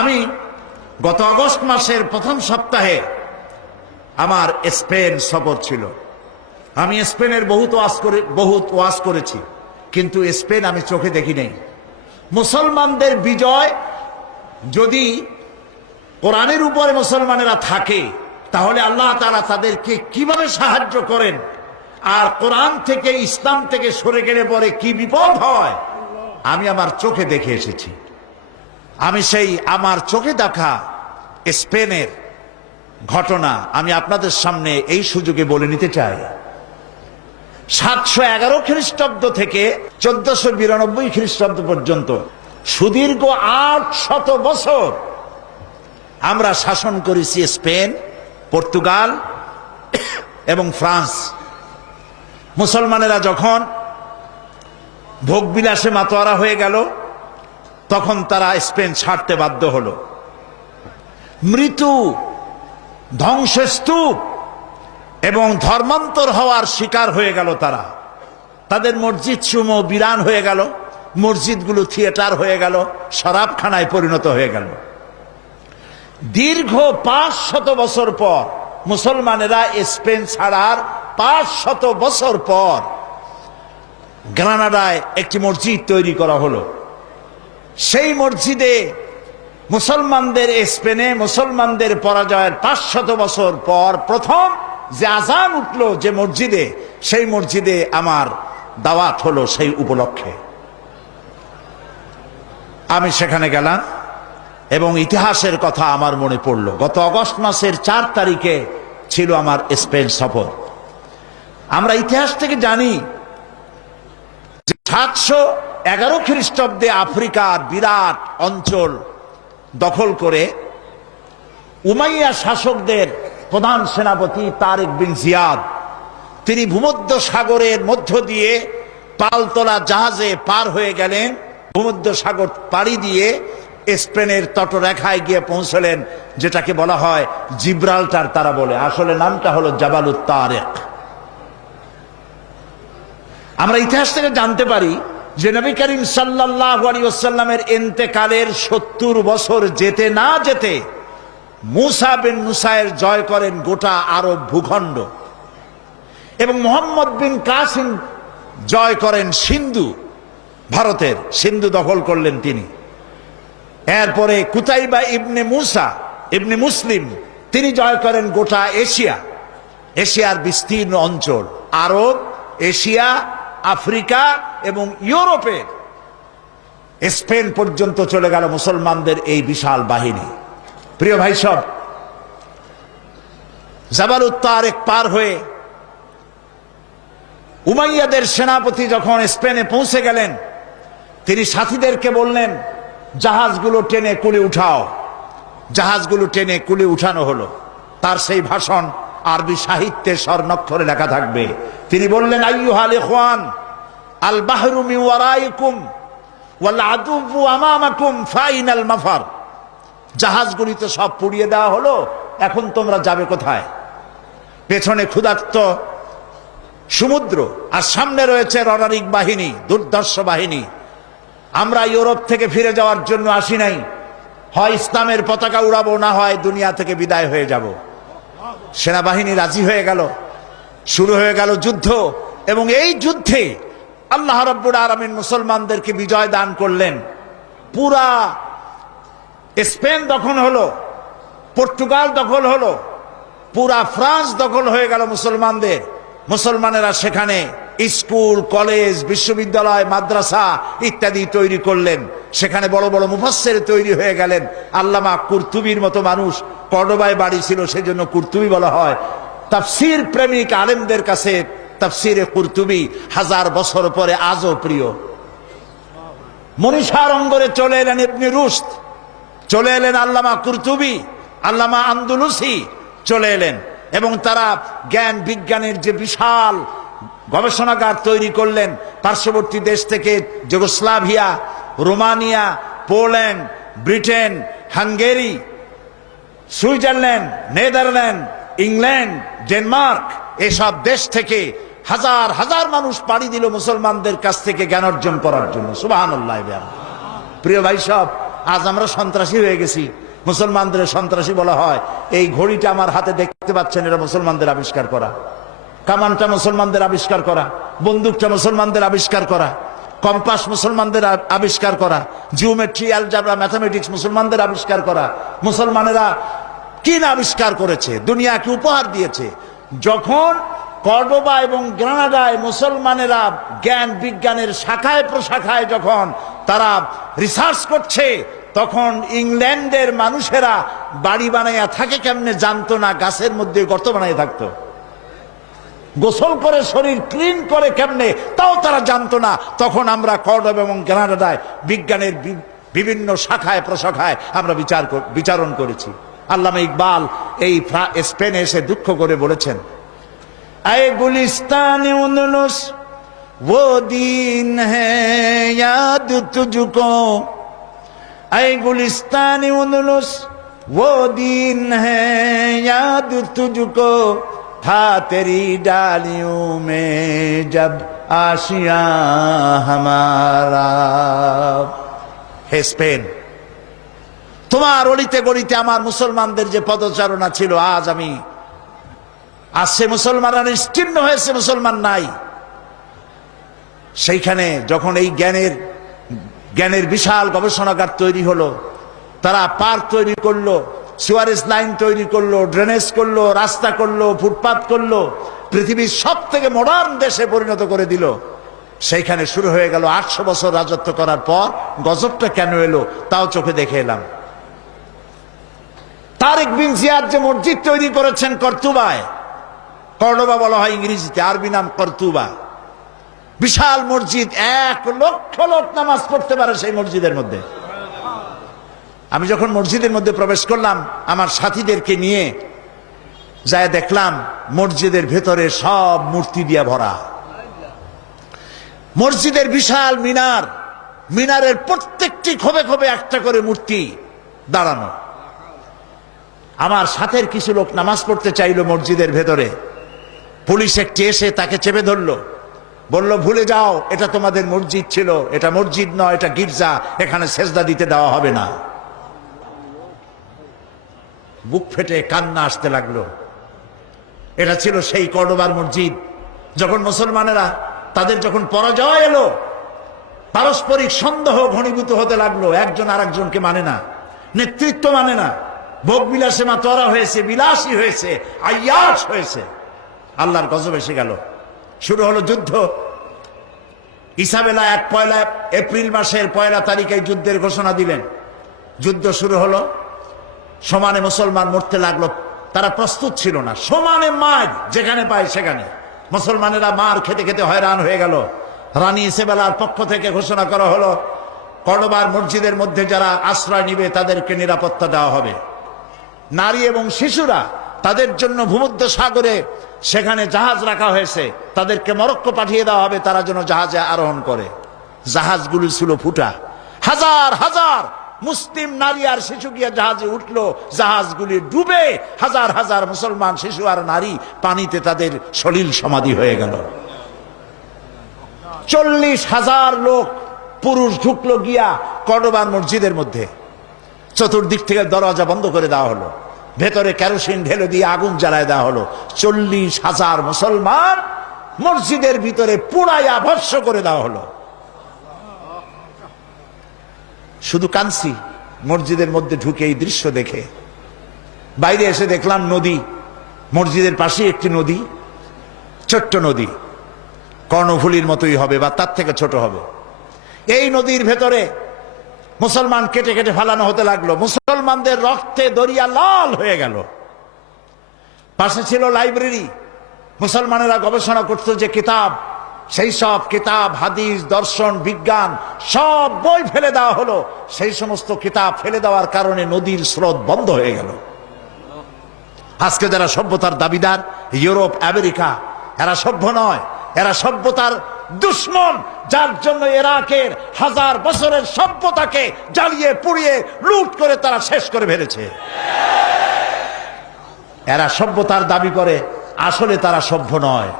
আমি গত আগস্ট মাসের প্রথম সপ্তাহে আমার স্পেন সফর ছিল। আমি স্পেনের বহুত ওয়াজ করেছি, কিন্তু স্পেন আমি চোখে দেখি নাই। মুসলমানদের বিজয় যদি কোরআনের উপরে মুসলমানেরা থাকে, তাহলে আল্লাহ তাআলা তাদেরকে কিভাবে সাহায্য করেন, আর কোরআন থেকে ইসলাম থেকে সরে গেলে পরে কি বিপদ হয়, আমি আমার চোখে দেখে এসেছি। আমি সেই আমার চোখে দেখা স্পেনের ঘটনা আমি আপনাদের সামনে এই সুযোগে বলে নিতে চাই। 711 খ্রিস্টাব্দ থেকে 1492 খ্রিস্টাব্দ পর্যন্ত সুদীর্ঘ 800 বছর আমরা শাসন করেছি স্পেন, পর্তুগাল এবং ফ্রান্স। মুসলমানেরা যখন ভোগবিলাসে মাতোয়ারা হয়ে গেল, তখন তারা স্পেন ছাড়তে বাধ্য হলো। মৃত্যু, ধ্বংসস্তূপ এবং ধর্মান্তর হওয়ার শিকার হয়ে গেল তারা। তাদের মসজিদ সমূহ বিরান হয়ে গেল, মসজিদগুলো থিয়েটার হয়ে গেল, শরাবখানায় পরিণত হয়ে গেল। দীর্ঘ 500 বছর পর মুসলমানেরা স্পেন ছাড়ার 500 বছর পর গ্রানাডায় একটি মসজিদ তৈরি করা হলো। সেই মসজিদে মুসলমানদের, স্পেনে মুসলমানদের পরাজয়ের 500 বছর পর প্রথম যে আজান উঠল যে মসজিদে, সেই মসজিদে আমার দাওয়াত হলো। সেই উপলক্ষে আমি সেখানে গেলাম এবং ইতিহাসের কথা আমার মনে পড়ল। গত আগস্ট মাসের 4 তারিখে ছিল আমার স্পেন সফর। আমরা ইতিহাস থেকে জানি যে 711 খ্রিস্টাব্দে আফ্রিকার বিরাট অঞ্চল দখল করে উমাইয়া শাসকদের প্রধান সেনাপতি তারেক বিন জিয়াদ, তিনি ভূমধ্য সাগরের মধ্য দিয়ে পালতোলা জাহাজে পার হয়ে গেলেন। ভূমধ্য সাগর পাড়ি দিয়ে স্পেনের তটরেখায় গিয়ে পৌঁছলেন, যেটাকে বলা হয় জিব্রাল্টার। তারা বলে আসলে নামটা হলো জাবালুত তারেক। আমরা ইতিহাস থেকে জানতে পারি যে নবী করিম সাল্লাল্লাহু আলাইহি ওয়াসাল্লামের ইন্তেকালের 70 বছর যেতে না যেতে মুসা বিন নুসাইর জয় করেন গোটা আরব ভূখণ্ড, এবং মুহাম্মদ বিন কাসিম জয় করেন সিন্ধু, ভারতের সিন্ধু দখল করলেন তিনি। এরপরে কুতাইবা ইবনে মুসা ইবনে মুসলিম, তিনি জয় করেন গোটা এশিয়া, এশিয়ার বিস্তীর্ণ অঞ্চল, আরব, এশিয়া, আফ্রিকা এবং ইউরোপের স্পেন পর্যন্ত চলে গেল মুসলমানদের এই বিশাল বাহিনী। প্রিয় ভাই সব, জাবালুত তারেক পার হয়ে উমাইয়াদের সেনাপতি যখন স্পেনে পৌঁছে গেলেন, তিনি সাথীদেরকে বললেন, জাহাজগুলো টেনে কুলে উঠাও। জাহাজগুলো টেনে কুলে উঠানো হলো। তার সেই ভাষণ আরবি সাহিত্যে স্বর্ণাক্ষরে লেখা থাকবে। তিনি বললেন, আইয়ুহাল ইখওয়ান, আল বাহরু মিন ওয়ারাইকুম ওয়াল আদুবু আমামাকুম ফাইনাল মাফার। জাহাজগুলি তো সব পুড়িয়ে দেওয়া হলো, এখন তোমরা যাবে কোথায়? পেছনে ক্ষুধার্ত সমুদ্র, আর সামনে রয়েছে রণারিক বাহিনী, দুর্ধর্ষ বাহিনী। আমরা ইউরোপ থেকে ফিরে যাওয়ার জন্য আসি নাই, হয় ইসলামের পতাকা উড়াবো, না হয় দুনিয়া থেকে বিদায় হয়ে যাব। সেনাবাহিনী রাজি হয়ে গেল, শুরু হয়ে গেল যুদ্ধ, এবং এই যুদ্ধে আল্লাহ রাব্বুল আলামিন মুসলমানদেরকে বিজয় দান করলেন। পুরা স্পেন দখল হলো, পর্তুগাল দখল হলো, পুরা ফ্রান্স দখল হয়ে গেল মুসলমানদের। মুসলমানেরা সেখানে স্কুল, কলেজ, বিশ্ববিদ্যালয়, মাদ্রাসা ইত্যাদি তৈরি করলেন। সেখানে বড় বড় মুফাসসির তৈরি হয়ে গেলেন। আল্লামা কুরতুবীর মতো মানুষ, কর্ডোবায় বাড়ি ছিল, সেজন্য কুরতুবী বলা হয়। তাফসীর প্রেমিক আলেমদের কাছে তাফসীরে কুরতুবী 1000 বছর পরে আজও প্রিয়। মনীষার অঙ্গরে চলে এলেন ইবনে রুশদ, চলে এলেন আল্লামা কুরতুবী, আল্লামা আন্দলুসি চলে এলেন, এবং তারা জ্ঞান বিজ্ঞানের যে বিশাল গবেষণাগার তৈরি করলেন। পার্শ্ববর্তী দেশ থেকে Yugoslavia, Romania, Poland, Britain, Hungary, Switzerland, Netherland, England, Denmark, এসব দেশ থেকে হাজার হাজার মানুষ পাড়ি দিল মুসলমানদের কাছ থেকে জ্ঞান অর্জন করার জন্য। সুবহানাল্লাহ। প্রিয় ভাই সব, আজ আমরা সন্ত্রাসী হয়ে গেছি, মুসলমানদের সন্ত্রাসী বলা হয়। এই ঘড়িটা আমার হাতে দেখতে পাচ্ছেন, এটা মুসলমানদের আবিষ্কার করা। কামানটা মুসলমানদের আবিষ্কার করা, বন্দুকটা মুসলমানদের আবিষ্কার করা, কম্পাস মুসলমানদের আবিষ্কার করা, জিওমেট্রি, অ্যালজাবরা, ম্যাথামেটিক্স মুসলমানদের আবিষ্কার করা। মুসলমানেরা কি না আবিষ্কার করেছে, দুনিয়াকে উপহার দিয়েছে। যখন কর্ডোবা এবং গ্রানাডায় মুসলমানেরা জ্ঞান বিজ্ঞানের শাখায় প্রশাখায় যখন তারা রিসার্চ করছে, তখন ইংল্যান্ডের মানুষেরা বাড়ি বানাইয়া থাকে কেমনে জানতো না, গাছের মধ্যে গর্ত বানাইয়া থাকতো। গোসল করে শরীর ক্লিন করে কেমনে তাও তারা জানতো না। তখন আমরা কর্ডোবা এবং গ্রানাডায় বিজ্ঞানের বিভিন্ন শাখায় প্রশাখায় আমরা বিচারণ করেছি। আল্লামা ইকবাল এই স্পেনে এসে দুঃখ করে বলেছেন, আয়ে গুলিস্তানে উন্দুলুস वो दिन है याद तुझको, आए गुलिस्तान उंदुलुस वो दिन है याद तुझको, था तेरी डालियों में जब आशिया हमारा। हे स्पेन, তোমার অলিতে গলিতে আমার মুসলমানদের যে পদচারণা ছিল, আজ আমি আসছে মুসলমানরা নিশ্চিহ্ন হয়েছে, মুসলমান নাই। সেইখানে যখন এই জ্ঞানের বিশাল গবেষণাগার তৈরি হলো, তারা পার্ক তৈরি করলো, সুয়ারেজ লাইন তৈরি করলো, ড্রেনেজ করলো, রাস্তা করলো, ফুটপাথ করলো, পৃথিবীর সব থেকে মডার্ন দেশে পরিণত করে দিল। সেইখানে শুরু হয়ে গেল 800 বছর রাজত্ব করার পর গজবটা কেন এলো তাও চোখে দেখে এলাম। তারেক বিন জিয়াদ যে মসজিদ তৈরি করেছেন কর্তুবায়, কর্ডোবা বলা হয় ইংরেজিতে, আরবি নাম কর্তুবা, বিশাল মসজিদ, 1 লক্ষ লোক নামাজ পড়তে পারে সেই মসজিদের মধ্যে। আমি যখন মসজিদের মধ্যে প্রবেশ করলাম আমার সাথীদেরকে নিয়ে, যায় দেখলাম মসজিদের ভেতরে সব মূর্তি দিয়ে ভরা। মসজিদের বিশাল মিনার, মিনারের প্রত্যেকটি খোপে খোপে একটা করে মূর্তি দাঁড়ানো। আমার সাথের কিছু লোক নামাজ পড়তে চাইলো মসজিদের ভেতরে, পুলিশ একটি এসে তাকে চেপে ধরলো, বলল ভুলে যাও, এটা তোমাদের মসজিদ ছিল, এটা মসজিদ নয়, এটা গির্জা, এখানে সেজদা দিতে দেওয়া হবে না। বুক ফেটে কান্না আসতে লাগলো। এটা ছিল সেই কর্ডোবার মসজিদ। যখন মুসলমানেরা তাদের যখন পরাজয় এলো, পারস্পরিক সন্দেহ ঘনীভূত হতে লাগলো, একজন আর একজনকে মানে না, নেতৃত্ব মানে না, ভোগ বিলাসে মাতোয়ারা হয়েছে, বিলাসী হয়েছে, আইয়াস হয়েছে। আল্লাহর গজব এসে গেল, শুরু হলো যুদ্ধ। ইসাবেলা 1 এপ্রিল মাসের 1 তারিখে যুদ্ধের ঘোষণা দিলেন। যুদ্ধ শুরু হলো, সমানে মুসলমান মরতে লাগলো। তারা প্রস্তুত ছিল না, সমানে মার যেখানে পায় সেখানে। মুসলমানেরা মার খেতে খেতে হয়রান হয়ে গেল। রানী ইসাবেলার পক্ষ থেকে ঘোষণা করা হলো, কর্ডোবার মসজিদের মধ্যে যারা আশ্রয় নিবে তাদেরকে নিরাপত্তা দেওয়া হবে। নারী এবং শিশুরা তাদের জন্য ভূমধ্য সাগরে সেখানে জাহাজ রাখা হয়েছে, তাদেরকে মরক্কো পাঠিয়ে দেওয়া হবে, তারা যেন জাহাজে আরোহণ করে। জাহাজগুলি ছিল ফুটা, হাজার হাজার মুসলিম নারী আর শিশু গিয়ে জাহাজে উঠলো, জাহাজগুলি ডুবে হাজার হাজার মুসলমান শিশু আর নারী পানিতে তাদের সলিল সমাধি হয়ে গেল। 40,000 লোক পুরুষ ঢুকলো গিয়া কর্ডোবার মসজিদের মধ্যে। চতুর্দিক থেকে দরজা বন্ধ করে দেওয়া হলো, ভেতরে কেরোসিন ঢেলে দিয়ে আগুন জ্বালায় দেওয়া হলো। 40,000 মুসলমান মসজিদের ভিতরে পুড়াইয়া ভস্ম করে দেওয়া হলো। শুধু কাঁদছি মসজিদের মধ্যে ঢুকে এই দৃশ্য দেখে। বাইরে এসে দেখলাম নদী, মসজিদের পাশে একটি নদী, ছোট্ট নদী, কর্ণফুলীর মতোই হবে বা তার থেকে ছোট হবে। এই নদীর ভেতরে মুসলমান কেটে কেটে ফালানো হতে লাগলো, মুসলমানদের রক্তে দরিয়া লাল হয়ে গেল। পাশে ছিল লাইব্রেরি, মুসলমানেরা গবেষণা করত যে কিতাব, সেই সব কিতাব, হাদিস, দর্শন, বিজ্ঞান সব বই ফেলে দেওয়া হলো। সেই সমস্ত কিতাব ফেলে দেওয়ার কারণে নদীর স্রোত বন্ধ হয়ে গেল। আজকে যারা সভ্যতার দাবিদার, ইউরোপ, আমেরিকা, এরা সভ্য নয়, এরা সভ্যতার দুশ্মন, যার জন্য ইরাকের 1000 বছরের সভ্যতাকে জ্বালিয়ে পুড়িয়ে লুট করে তারা শেষ করে ফেলেছে। এরা সভ্যতার দাবি করে, আসলে তারা সভ্য নয়।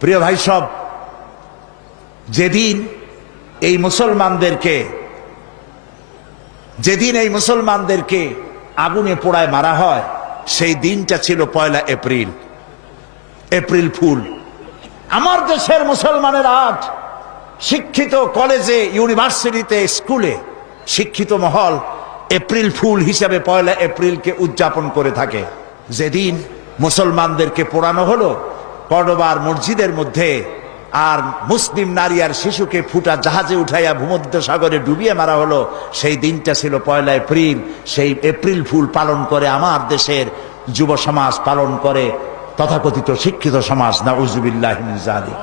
প্রিয় ভাই সব, যেদিন এই মুসলমানদেরকে যেদিন এই মুসলমানদেরকে আগুনে পোড়ায় মারা হয় সেই দিনটা ছিল 1 এপ্রিল, এপ্রিল ফুল। আমার দেশের মুসলমানের আজ শিক্ষিত কলেজে, ইউনিভার্সিটিতে, স্কুলে শিক্ষিত মহল এপ্রিল ফুল হিসাবে 1 এপ্রিলকে উদযাপন করে থাকে। যেদিন মুসলমানদেরকে পোড়ানো হলো কর্ডোবার মসজিদের মধ্যে, আর মুসলিম নারী আর শিশুকে ফুটা জাহাজে উঠাইয়া ভূমধ্য সাগরে ডুবিয়ে মারা হলো, সেই দিনটা ছিল 1 এপ্রিল। সেই এপ্রিল ফুল পালন করে আমার দেশের যুব সমাজ, পালন করে তথাকথিত শিক্ষিত সমাজ। নাউজুবিল্লাহি মিন যালিক।